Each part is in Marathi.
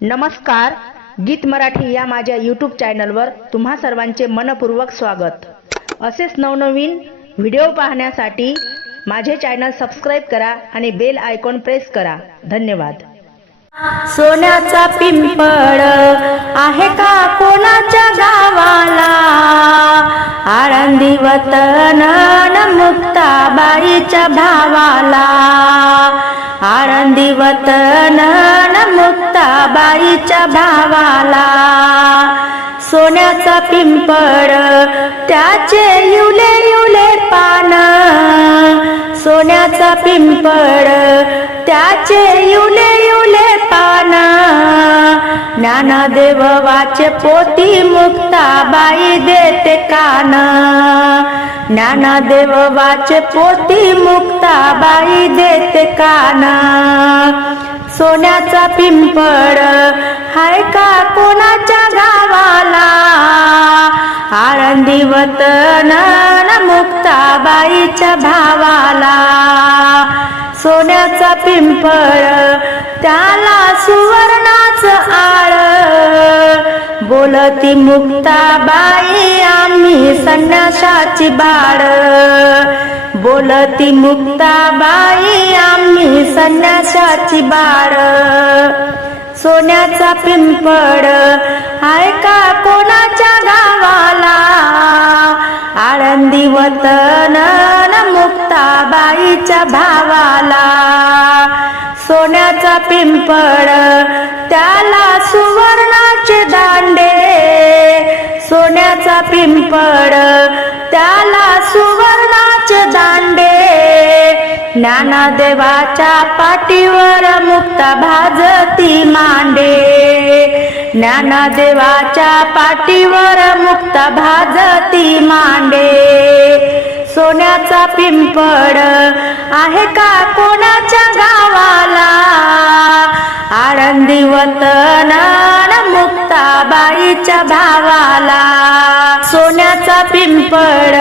नमस्कार गीत मराठी या माझ्या यूट्यूब चॅनलवर तुम्हा सर्वांचे मनपूर्वक स्वागत. असेच नवनवीन व्हिडिओ पाहण्यासाठी माझे चॅनल सबस्क्राईब करा आणि बेल आयकॉन प्रेस करा. धन्यवाद. सोन्याचा पिंपळ आहे का कोणाच्या गावाला? आळंदी वतन न मुक्ताबाईच्या भावाला. आनंदी वतन मुक्ताबाईच्या भावाला. सोन्याचा पिंपळ त्याचे युले युले पान. सोन्याचा पिंपळ त्याचे युले युले ज्ञानदेव वाचे पोती मुक्ताबाई देते कान. ज्ञानदेव वाचे पोती मुक्ताबाई देते कान. सोन्याचा पिंपळ हाय का कोणाच्या गावाला? आळंदी वतन मुक्ताबाईच्या भावाला. सोन्याचा पिंपळ त्याला सुवर्णाच आळ. बोलती मुक्ताबाई आम्ही संन्यासाची बाळ. बोलती मुक्ताबाई आम्ही संन्यासाची बाळ. सोन्याचा पिंपळ आहे का कोणाच्या गावाला? आळंदी वतन बाबाईच्या भावाला. सोन्याचा पिंपळ त्याला सुवर्णाचे दांडे. सोन्याचा पिंपळ त्याला सुवर्णाचे दांडे. ज्ञानदेवाच्या पाठीवर मुक्त भाजती मांडे. ज्ञानदेवाच्या पाठीवर मुक्त भाजती मांडे. सोन्याचा पिंपळ आहे का कोणाच्या गावाला? आळंदी वतन मुक्ताबाईच्या भावाला. सोन्याचा पिंपळ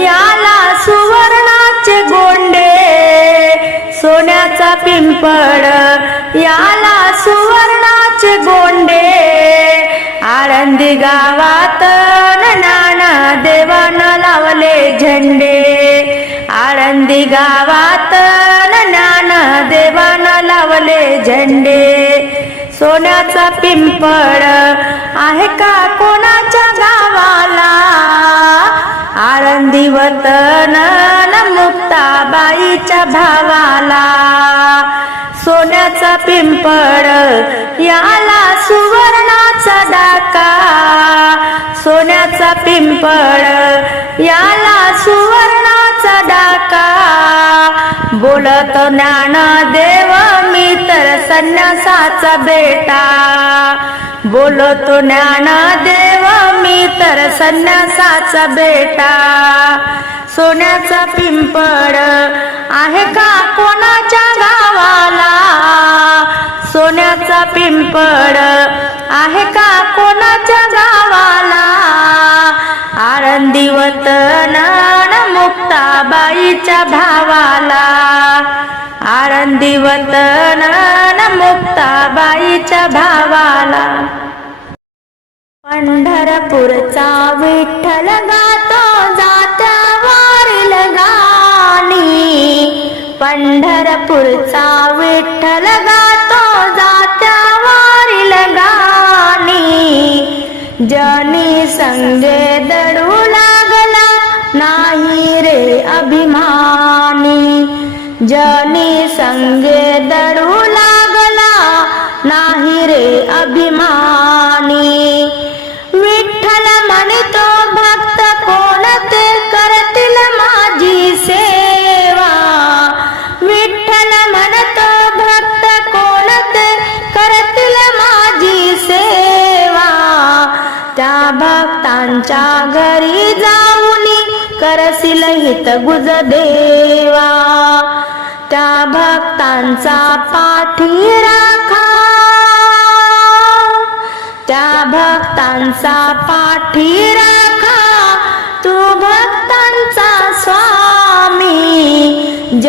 याला सुवर्णाचे गोंडे. सोन्याचा पिंपळ याला सुवर्णाचे गोंडे. आळंदी गावात झेंडे आळंदी गावात नाना देवानं लावले झेंडे. सोन्याचा पिंपळ आहे का कोणाच्या गावाला? आळंदी वतन मुक्ताबाईच्या भावाला. सोन्याचा पिंपळ याला सुवर्णाचा डाका. सोन्याचा पिंपळ याला सुवर्णाचा डाका. बोलत ज्ञान देव मी तर संन्यासाचा बेटा. बोलतो ज्ञान देव मी तर संन्यासाचा बेटा. सोन्याचा पिंपळ आहे का कोणाच्या गावाला? सोन्याचा पिंपळ आहे का कोणाच्या गावाला? आळंदी वतन न मुक्ताबाईच्या भावाला. आळंदी वतन न मुक्ताबाईच्या भावाला. पंढरपूरचा विठ्ठल गातो जात. गाणी पंढरपूरचा विठ्ठल गातो जात्या वारील गाणी. जनी संगे दडू लागला नाही रे अभिमानी. जनी संगे दडू लागला नाही रे अभिमानी. म्हणतो भक्त करतील माझी सेवा? त्या भक्तांच्या घरी जाऊन करशील हित गुज देवा. त्या भक्तांचा पाठी राखा. त्या भक्तांचा पाठी राखा.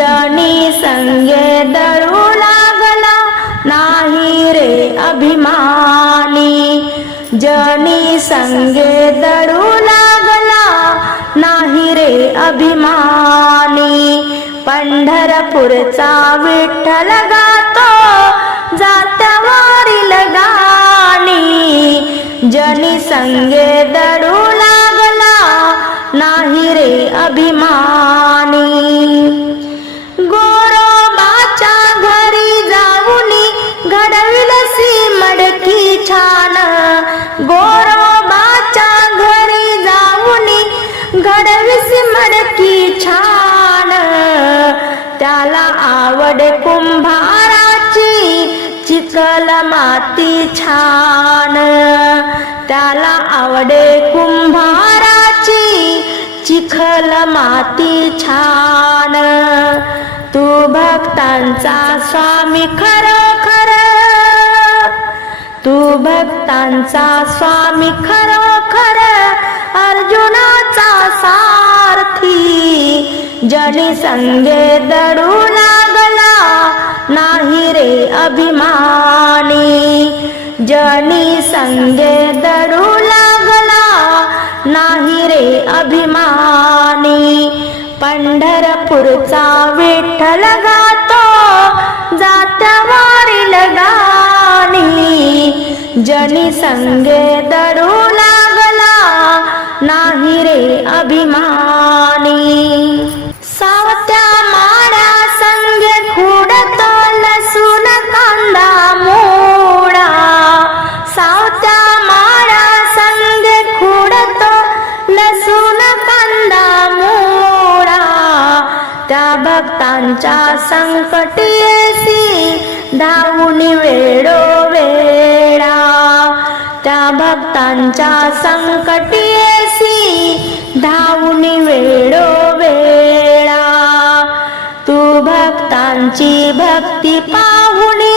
जनी संगे दळू लागला. नाही रे अभिमानी. जनी संगे दळू लागला. नाही रे अभिमानी. पंढरपूरचा विठ्ठल गातो. जात्यावारी लगानी जनी संगे दळू लागला. नाही रे अभिमान छान त्याला आवडे कुंभाराची चिखल माती छान. तू भक्तांचा स्वामी खरोखर. तू भक्तांचा स्वामी खरोखर अर्जुनाचा सारथी. जनी संगे दडू लागला नाही रे अभिमानी. जनी संगे दडू लागला. नाही रे अभिमानी पंढरपूरचा विठ्ठल गातो जात्यावारी लगानी. जनी संगे दडू लागला नाही रे अभिमानी. संकटी येसी धावून वेळो वेळा त्या भक्तांच्या संकटी येसी धावून वेळो वेळा तू भक्तांची भक्ती पाहुणी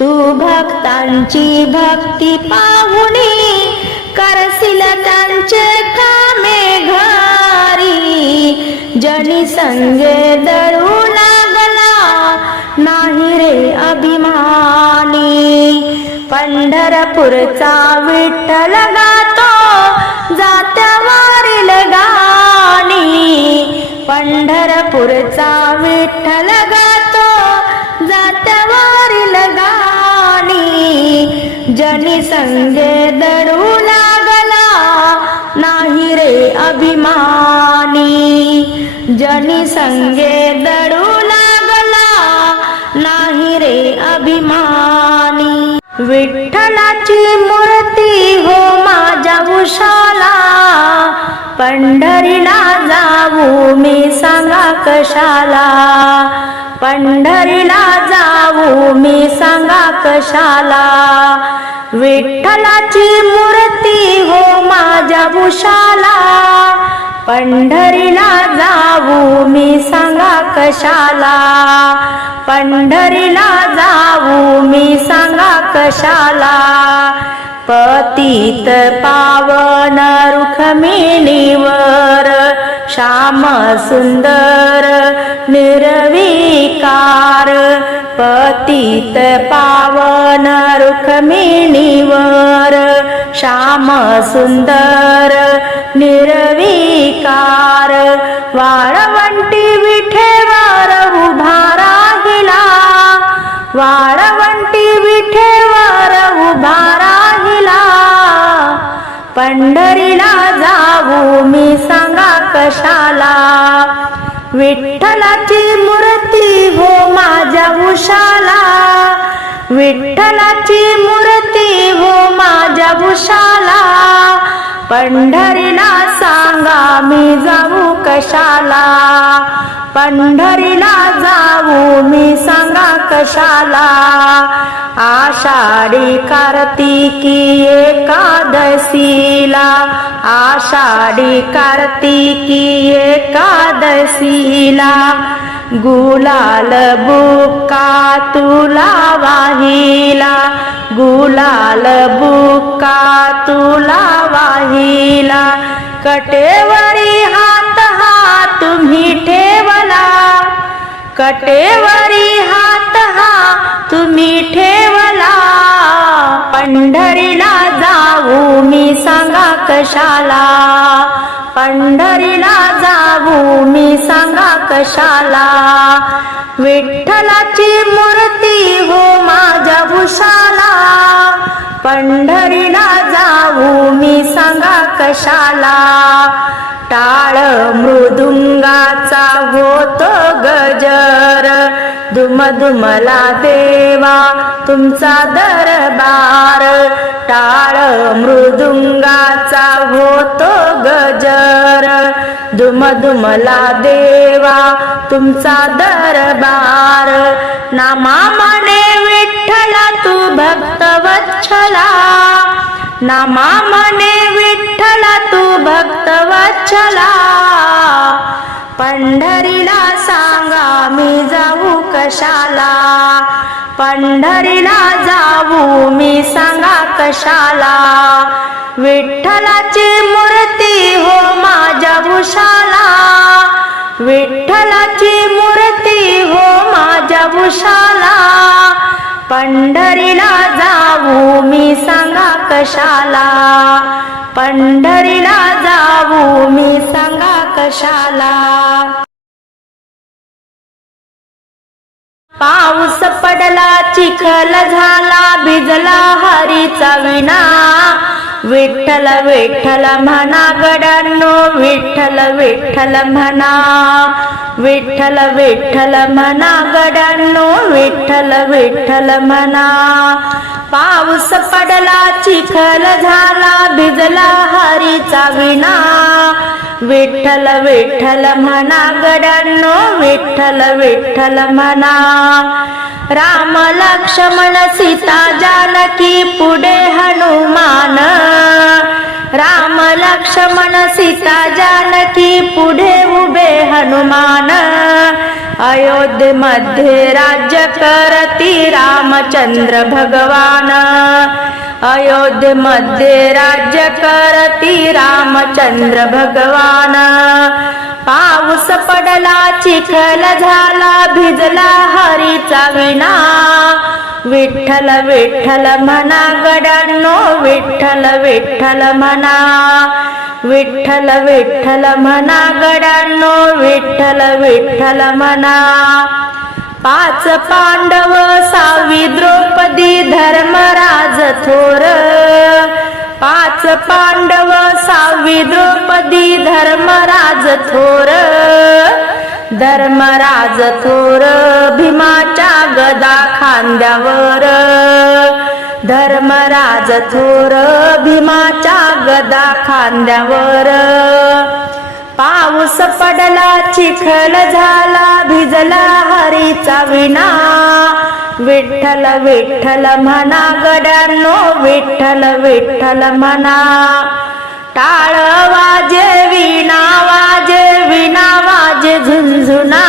तू भक्तांची भक्ती पाहुणी घरी जनी संगे दळू लागला. नाही रे अभिमानी. पंढरपूरचा विठ्ठल गातो जात्यावरील गाणी. पंढरपूरचा विठ्ठल गातो जात्यावरील गाणी. जनी संगे दडू लागला. नाही रे अभिमान जनी संगे दडू लागला नाही रे अभिमानी. विठ्ठलाची मूर्ती हो माझ्या उशाला पंढरीला जाऊ मी सांगा कशाला. पंढरीला जाऊ मी सांगा कशाला. विठ्ठलाची मूर्ती हो माझ्या उशाला पंढरीला जाऊ मी सांगा कशाला? पंढरीला जाऊ मी सांगा कशाला? पतित पावन रुखमिणीवर श्याम सुंदर निर्विकार. पतित पावन रुखमिणीवर श्याम सुंदर निर्विकार. वाळवंटी विठेवर उभा राहिला. वाळवंटी विठेवर उभा राहिला. पंढरीला जाऊ मी सांगा कशाला. विठ्ठलाची मूर्ती हो माझ्या उशाला. विठ्ठला पंढरीला सांगा मी जाऊ कशाला? पंढरीला जाऊ मी सांगा कशाला? आषाढी कार्तिकी एकादशीला आषाढी कार्तिकी एकादशीला गुलाल बुक्का तुला वाहिला गुलाल बुक्का तुला पाहिला. कटेवरी हात हा तुम्ही ठेवला. कटेवरी हात हा तुम्ही ठेवला. पंढरीला जाऊ मी सांगा कशाला? पंढरीला जाऊ. मी सांगा कशाला? विठ्ठलाची मूर्ती हो माझ्या भुशाला पंढरीला जाऊ. मी सांगा कशाला? मधुमला देवा तुमचा दरबार टाळ मृदुंगाचा होतो गजर. दुमधुमला देवा तुमचा दरबार नामा म्हणे विठ्ठला तू भक्तवच्छला नामा म्हणे विठ्ठला तू भक्तवच्छला पंढरीला सांगा मी जाऊ कशाला? पंढरीला जाऊ मी सांगा कशाला? विठ्ठलाची मूर्ती हो माझ्या भूषाला. विठ्ठलाची मूर्ती हो माझ्या भूषाला. पंढरीला जाऊ मी सांगा कशाला? पंढरीला जाऊ मी सांगा कशाला? पाऊस पडला चिखल झाला भिजला हरीचा विणा. विठ्ठल विठ्ठल म्हणा गडांनो विठ्ठल विठ्ठल म्हणा. विठ्ठल विठ्ठल म्हणा गडांनो विठ्ठल विठ्ठल म्हणा. पाऊस पडला चिखल झाला भिजला हरीचा विणा. विठ्ठल विठ्ठल म्हणा गडांनो विठ्ठल विठ्ठल म्हणा. राम लक्ष्मण सीता जानकी पुढे हनुमान. राम लक्ष्मण सीता जानकी पुढे उभे हनुमान. अयोध्येमध्ये राज्य करती रामचंद्र भगवान. अयोध्येमध्ये राज्य करती रामचंद्र भगवान. पाऊस पडला चिखल झाला भिजला हरीचा विना विठ्ठल विठ्ठल म्हणा गडांनो विठ्ठल विठ्ठल म्हणा. विठ्ठल विठ्ठल म्हणा गडांनो विठ्ठल विठ्ठल म्हणा. पाच पांडव सावी द्रौपदी धर्मराज थोर. पाच पांडव सावी द्रौपदी धर्मराज थोर. धर्मराज थोर भीमाच्या गदा खांद्यावर. धर्मराज थोर भीमाच्या गदा खांद्यावर. पाऊस पडला चिखल झाला भिजला हरीचा विना विठ्ठल विठ्ठल म्हणा गड्यांनो विठ्ठल विठ्ठल म्हणा. टाळ वाजे विना वाजे विना वाजे झुंझुना.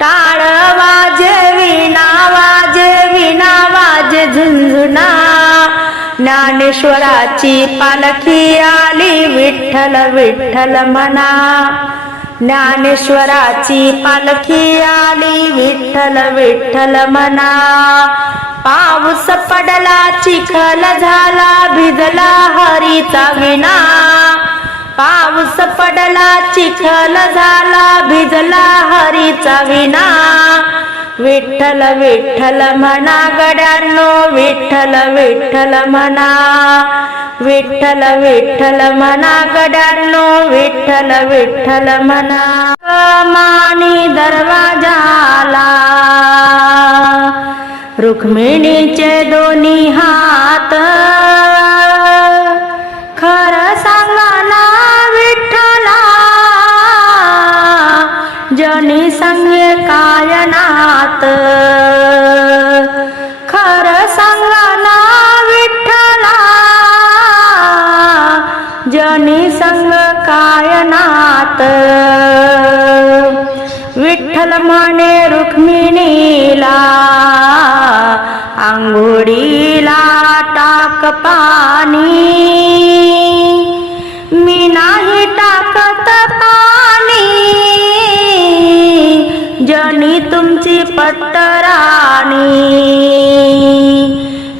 टाळ वाजे विना वाजे विना वाजे झुंझुना. ज्ञानेश्वराची पालखी आली विठ्ठल विठ्ठल म्हणा. ज्ञानेश्वराची पालखी आली विठ्ठल विठ्ठल म्हणा. पाऊस पडला चिखल झाला भिजला हरीचा विना पाऊस पडला चिखल झाला भिजला हरीचा विना विठ्ठल विठ्ठल म्हणा गड्यांनो विठ्ठल विठ्ठल म्हणा. विठ्ठल विठ्ठल म्हणा गड्यांनो विठ्ठल विठ्ठल म्हणा. मानी दरवाजाला रुक्मिणीचे दोन्ही हात. खरं सांगा ना विठ्ठला जनी संगे कायनात खरं सांगा ना विठ्ठला. जनी संग कायनात विठ्ठल म्हणे रुक्मिणीला आंघोळीला टाक पाणी. पट्टराणी.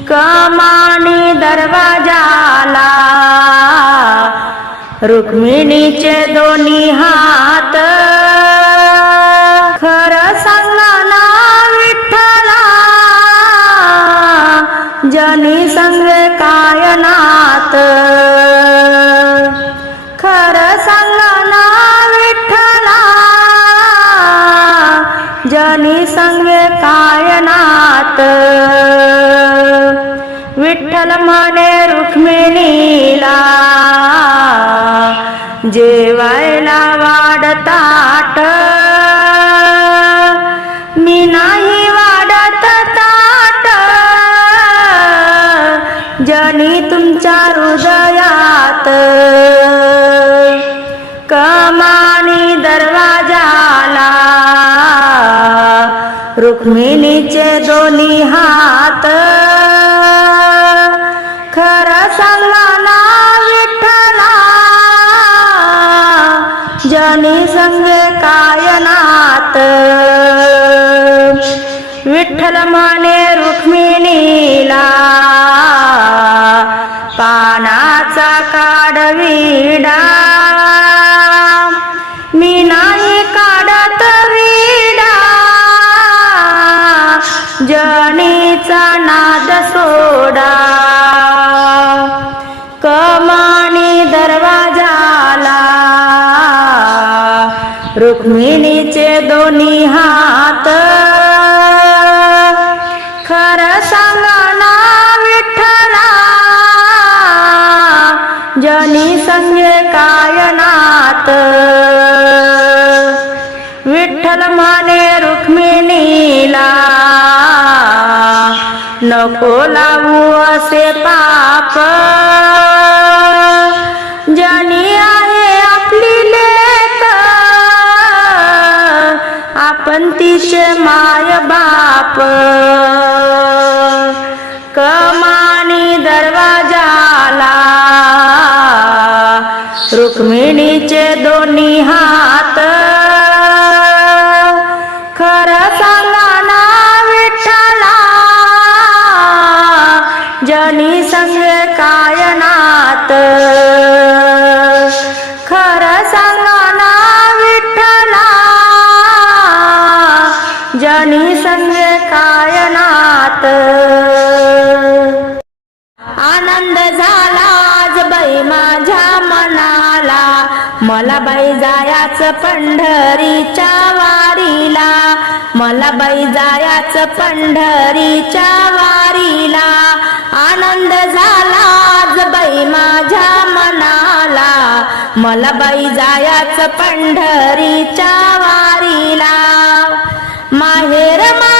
कमानी दरवाजाला रुक्मिणीचे दोन्ही हात. खरं सांगा विठ्ठला जनी संग कायनात. जनी संगे कायनात विठ्ठल म्हणे रुक्मिणीला जेवायला वाढताट रुक्मिणीचे दोन्ही हात. खरं सांगा ना विठ्ठला. जनी संगे कायनात विठ्ठल माने रुक्मिणीला. रुक्मिणीचे दोन्ही हात. खरं सांगना विठ्ठला जनी संगे कायनात विठ्ठल माने रुक्मिणीला नको लावू असे पाप. बाप कमानी दरवाजाला रुक्मिणीचे दोन्ही हा मला बाई जायाच पंढरीच्या वारीला. मला बाई जायाच पंढरीच्या वारीला. आनंद झाला आज बाई माझ्या मनाला. मला बाई जायाच पंढरीच्या वारीला. माहेर मा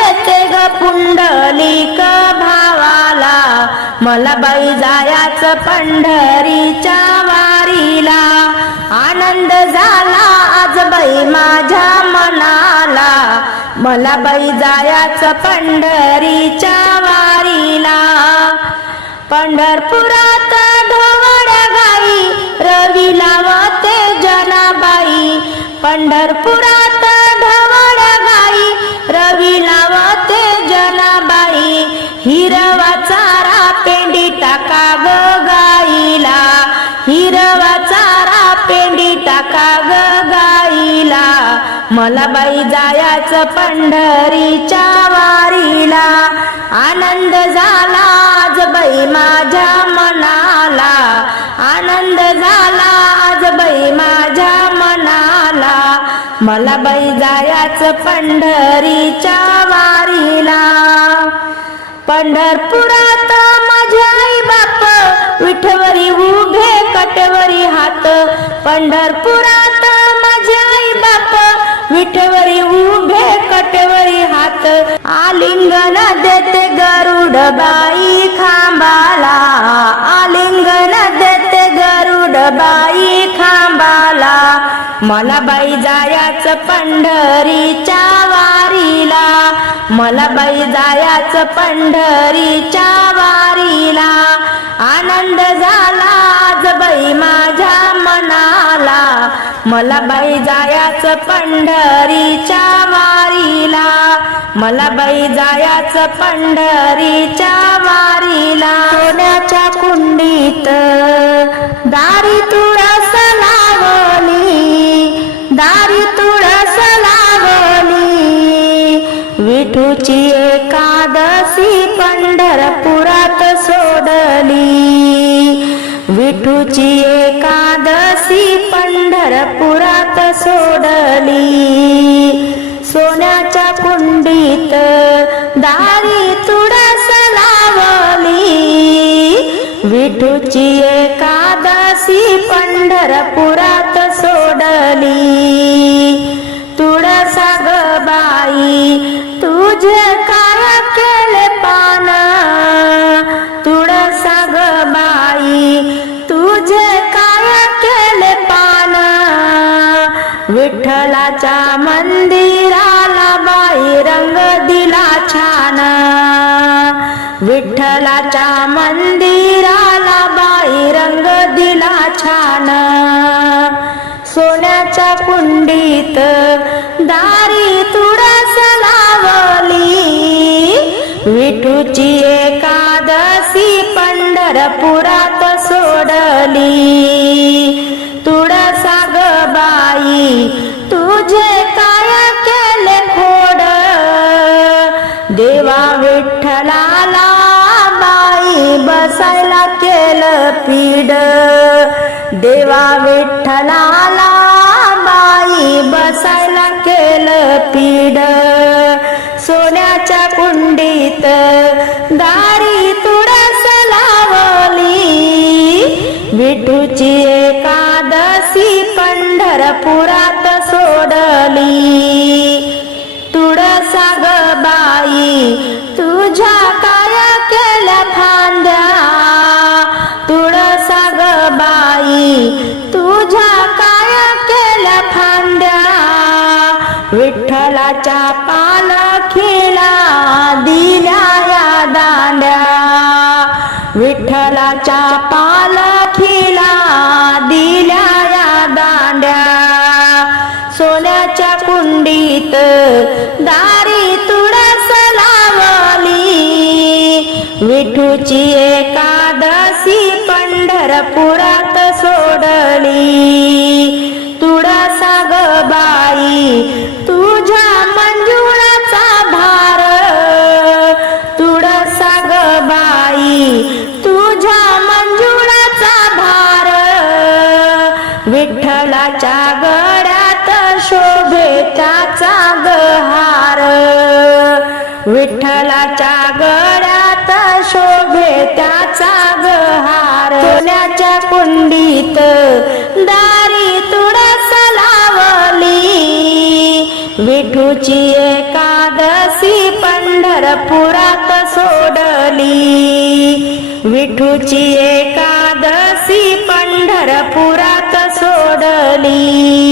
येते ग पुंडलिक भावाला. मला बाई जायाच पंढरीच्या वारीला. आनंद झाला आज बाई माझ्या मनाला. मला बाई जायाच पंढरीच्या वारीला. पंढरपुरात ढोवळ गाई रवी लावते जनाबाई. पंढरपुरात हिरवा चारा पेंडी टाका ग गाईला. हिरवा चारा पेंडी टाका ग गाईला. मला बाई जायाच पंढरीच्या वारीला. आनंद झाला आज बाई माझ्या मनाला. आनंद झाला आज बाई माझ्या मनाला. मला बाई जायाच पंढरीच्या पंढरपुरात माझ्या आई बाप विठवरी उभे कटवरी हात. पंढरपुरात माझ्या आई बाप विठवरी उभे कटवरी हात. आलिंगन देते गरुड बाई खांबाला. आलिंगन देते गरुड बाई खांबाला. मला बाई जायाच पंढरीच्या वारी मला बाई जायाच पंढरीच्या वारीला. आनंद झाला आज बाई माझ्या मनाला. मला बाई जायाच पंढरीच्या वारीला. मला बाई जायाच पंढरीच्या वारीला. सोन्याच्या कुंडीत दारी तुळस लावली. दारी विठूची एकादशी पंढरपुरात सोडली. विठूची एकादशी पंढरपुरात सोडली. सोन्याच्या कुंडीत दारी तुळस लावली. विठूची एकादशी पंढरपुरात कुंडीत दारी तुळस लावली विठूची एकादशी पंढरपुरात सोडली. तुळसा ग बाई तुझे काय केले खोड? देवा विठ्ठलाला बाई बसायला केलं पीड. देवा पंढरपुरात सोडली कुंडीत दारी तुळस लावली विठूची एकादशी पंढरपुरात सोडली. विठूची एकादशी पंढरपुरात सोडली.